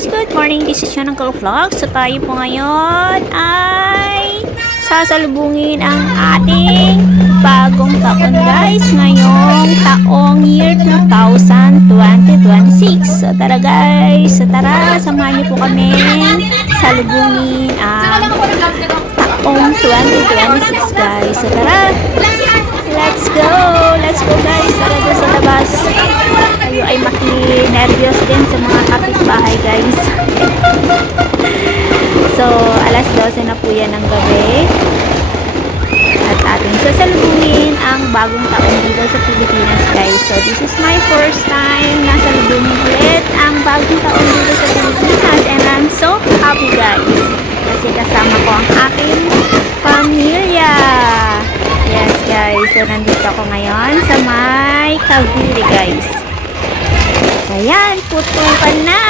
guys, good morning. This is Uncle Vlog. So tayo po ngayon ay sasalubungin ang ating bagong taon guys. Ngayong taong year 2026. So tara guys, so tara, samahan niyo po kami salubungin ang taong 2026 guys. So tara, let's go guys, tara doon sa labas. Tayo ay maki-nervyos din sa mga kapitbahay guys. So alas 12 na po yan ng gabi at ating sasalubungin ang bagong taon dito sa Pilipinas guys. So this is my first time na salubungin ulit ang bagong taon dito sa Pilipinas and I'm so happy guys kasi kasama ko ang aking pamilya. Yes guys, so nandito ako ngayon sa may Cavite guys. Ayan, putukan na!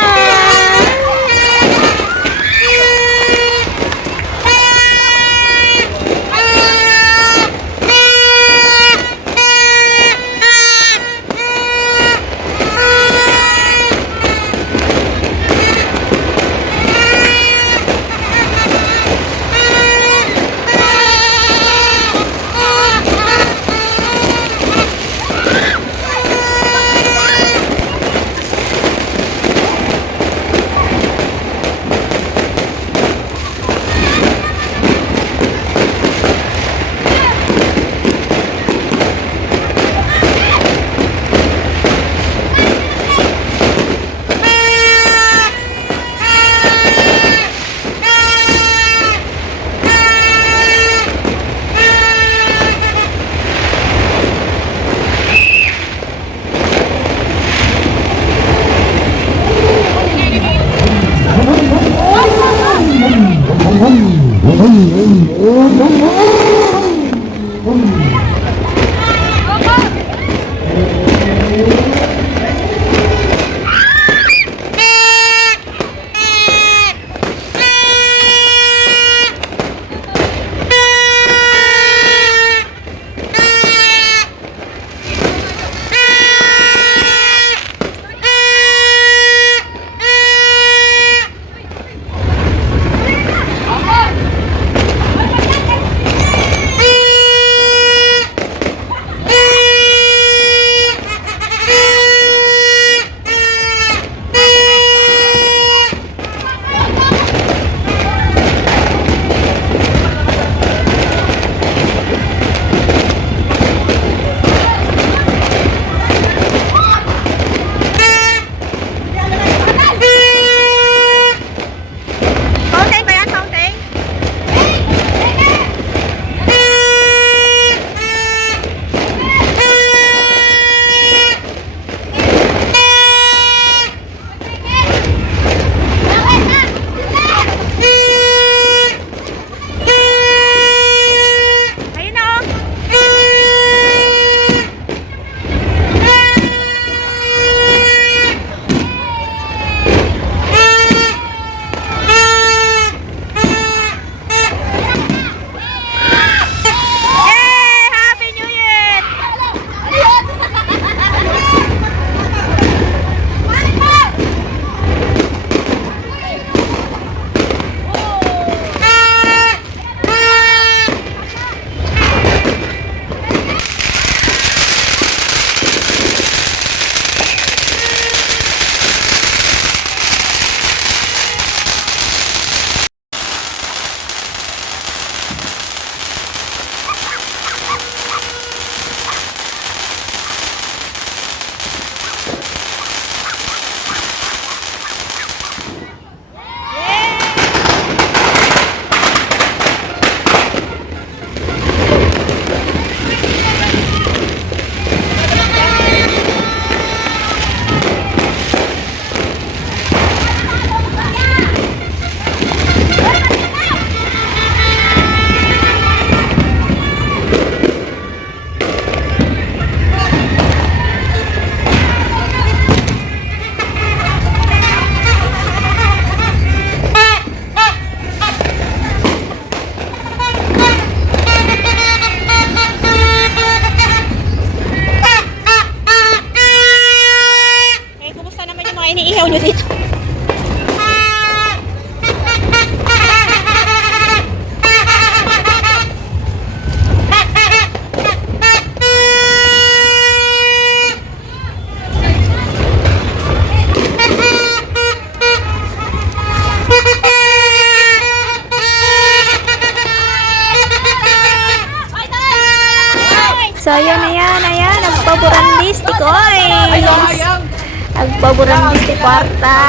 Agpaboran di kwarta.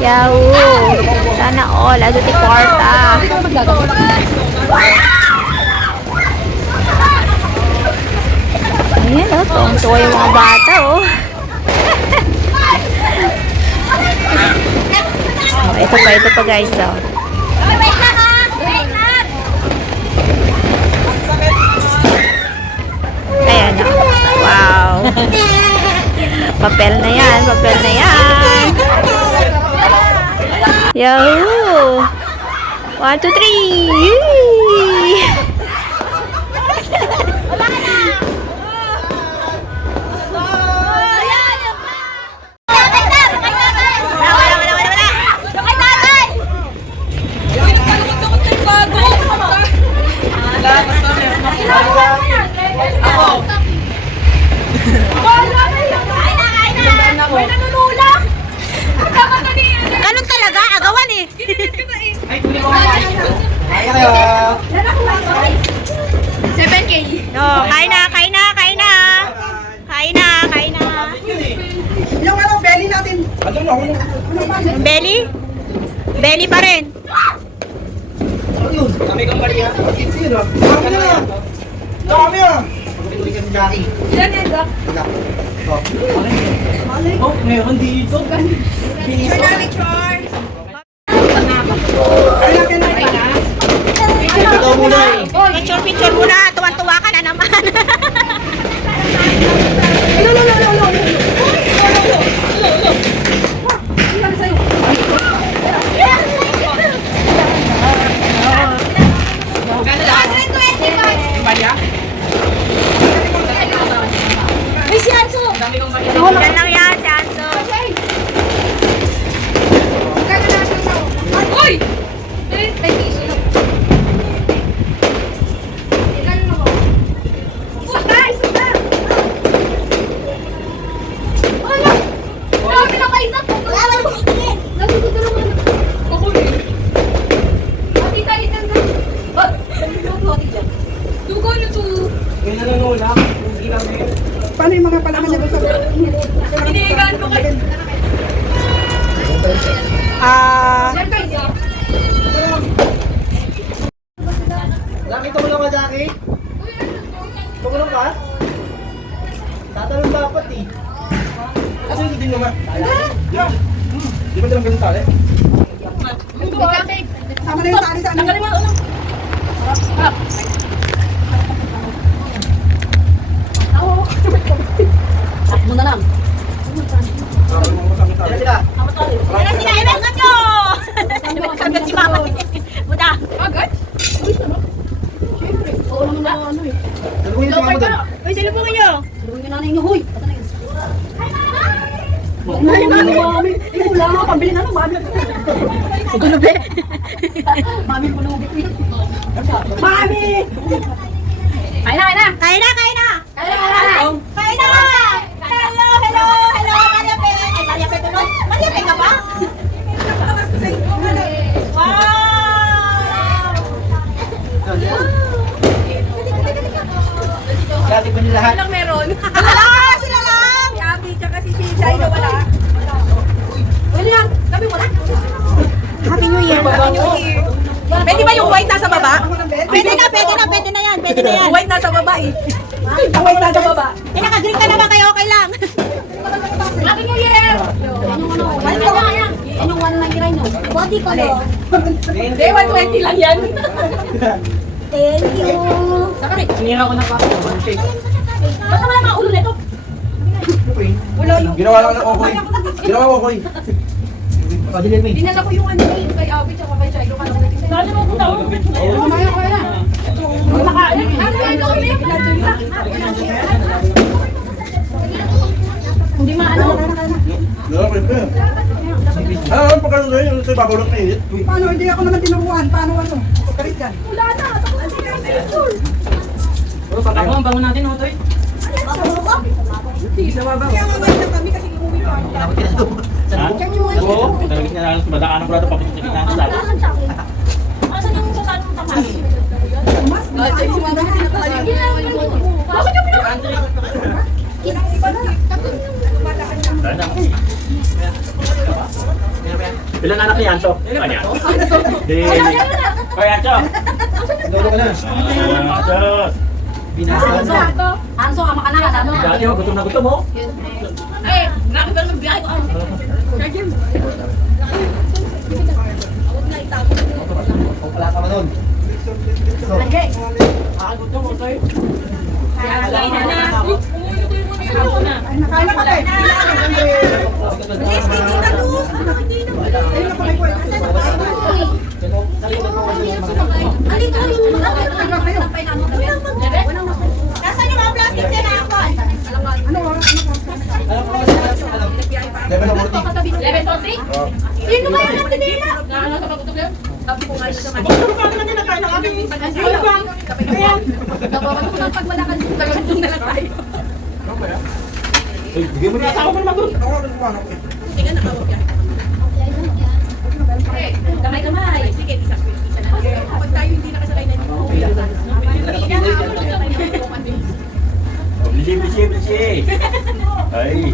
Yahoo! Sana all. Ado ti kwarta. Ayan o. Tuwang-tuwa yung mga bata oh. Oh, ito pa guys oh. Ayan o. Wow. Papel na yan. Yahoo! 1, 2, 3! Yay! Ganun talaga, agawan eh. Ay, tuli mo. Kaya kayo. 7K. No, kain na. Yung ano, belly natin. Ano na ako? Belly? Belly pa rin. Ayun. Kami kang Maria. Sino? Kami na. Kami na. Pagkatuloy ka ni Jackie. Ilan yan, Doc? Oh, meron dito. Char namin, Char. Ito muna eh. Picture muna. Tuwan-tuwa ka na naman. Uy, si Anso! Yan lang yan, si Anso. Uy! May piso. Isa ka! Wala! Marami na kayo na! Natutulungan. Ako rin. Ati tayo dyan na. Lugo ati dyan. Lugo na to. May nanunulak. Hindi kami. Paano yung mga palaman niya doon sa hinihigaan ko kayo? Siyempre, Jackie, tumulong ka, Jackie. Tumulong ka? Tatalong dapat eh. Kasi hindi din naman. Di ba dalang ganun tali? sama na yung tali sa ano. Muna lang. Sila sila. Yan sila, ibengan nyo! Kagat si mama. Buda. Agad? Oo naman na ano eh. Dalawin si mama doon. Uy, silubungin nyo. Sabi yung nanay niyo, huy! Ay, mami, mami! Eh, wala nga, pambili na lang, mami. Gulubi. Mami, pulubit niyo. Mami! Kain na! Kain na. Kain na! Kain na. Hello. Maria Pe. Ay, Maria Pe tuloy. Maria Pe ka ba? Wow! Dati ko nila lahat. Walang meron. Sila lang. Si Abby, tsaka si Chay na wala. Wala lang. Sabi wala. Happy New Year. Pwede ba yung white nasa baba? Pwede na yan. White nasa baba eh. White nasa baba. Eh, naka-green ka naman kayo, okay lang. Happy New Year! Anong 199 no? Body color. Hindi, 120 lang yan. Thank you. Saka rin. Sinira ko na pa. One shake. Ba't naman ang mga ulo nito? Wala yung... Ginawa lang ng okoy. Ginawa ko okoy. Padilin mo eh. Dinala ko yung ano yun kay Abby tsaka kay Chay. Yung kanong natin. Dali mo punta. Mamaya ko na. Hindi maano. Lalo ko yun. Ano pagkano na yun? Ito yung babulok na init. Paano hindi ako naman tinuruan? Paano ano? Karit yan. Wala na. Tapos na yung picture. Pero pagkano ang bangon natin, Otoy? Kaya mabalik na kami kasi umuwi pa ako. Oo, talagang sinaralan sa badaan ng brado papunta sa gitna ng dagat. Asan yung sasali mong tanghali? Chay, si Mama kasi nakalayo. Bakit yung pinaka? Wala na. Ilan anak ni Anto? Ano yan? Kaya Anto. Dulo ka na. Antos. Binasa na. Anso, ama ka na, ano? Dati ako, gutom na gutom mo. Eh, grabe ka naman biyahe ko. Kung wala ka man nun. So, Ay, nakain na kami. Ayun na pala ko. Nasaan yung mga plastic niya na ako? Ano oras? level of 40. 11:40? Sino ba yun natin nila? Nakakala ka pagkutok yan? Sabi ko nga ito sa mali. Ano ba naman nilagay ng aming ano ba? Ayan. Nababato ko ng pagmalakan yung tagalagong na lang tayo. Bigyan mo niya sa ako pa naman doon. Tingnan na kawag yan. Kamay-kamay. Sige, isa na. Kapag tayo hindi nakasakay na dito. Bisi. Ay.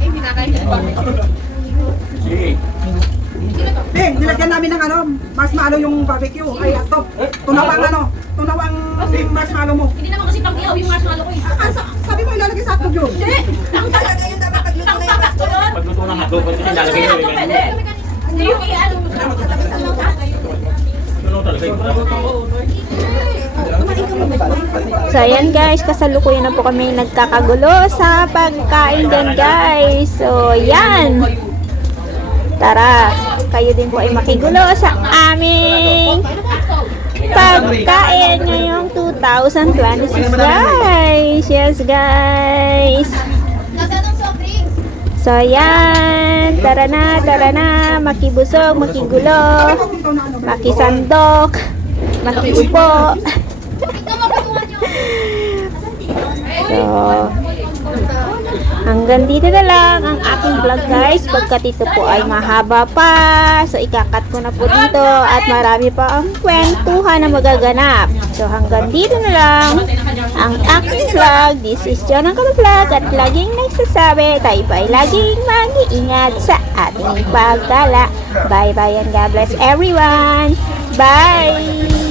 Hindi na kaya. Bisi. Bing, nilagyan namin ng ano, marshmallow yung barbecue. Ay, ato. Tunawang ano, tunawang marshmallow mo. Hindi naman kasi pang-ihaw yung marshmallow ko eh. Sabi mo ilalagay sa hotdog yun. Hindi! Ang talaga yun dapat pagluto na yung ko yun. Pagluto ng hotdog, pwede siya lalagay Pwede. nyo. Hindi yung i-ano mo. Ano talaga yung So ayan guys, kasalukuyan na po kami nagkakagulo sa pagkain din guys. So yan. Tara, kayo din po ay makigulo sa aming pagkain ngayong 2026 guys. Yes guys. So yan, tara na, makibusog, makigulo, makisandok, makiupo. So, hanggang dito na lang ang aking vlog guys. Pagkat ito po ay mahaba pa, so ikakat ko na po dito at marami pa ang kwentuhan na magaganap. So hanggang dito na lang ang aking vlog. This is John ang Vlog at laging nagsasabi tayo pa ay laging mag-iingat sa ating paggala. Bye bye and God bless everyone. Bye!